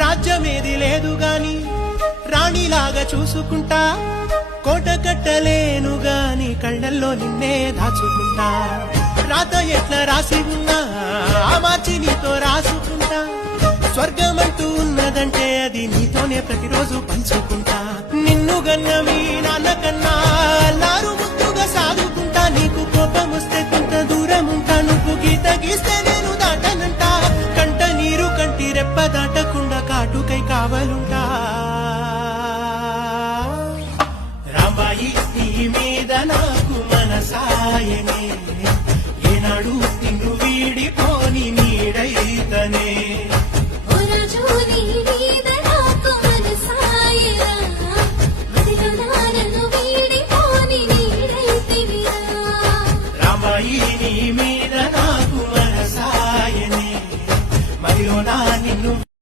రాజ్యమేది లేదు గాని రాణిలాగా చూసుకుంటా, కోట కట్టలేను గాని కళ్ళల్లో నిన్నే దాచుకుంటా. రాత ఎట్లా రాసి ఉన్నా మార్చి నీతో రాసుకుంటా, స్వర్గమంటూ ఉన్నదంటే అది నీతోనే ప్రతిరోజు పంచుకుంటా. నిన్ను గన్న మీ నాన్న కన్నా అల్లారు ముద్దుగా సాగుకుంటా, నీకు కోపం వస్తే కొంత దూరం ఉంటా, నువ్వు గీత గీస్తే నేను దాటనంట, కంట నీరు కంటి రెప్ప దాటకుండా కాటుకై కావలుంటా. రామాయి నీ మీద నాకు మనసాయనే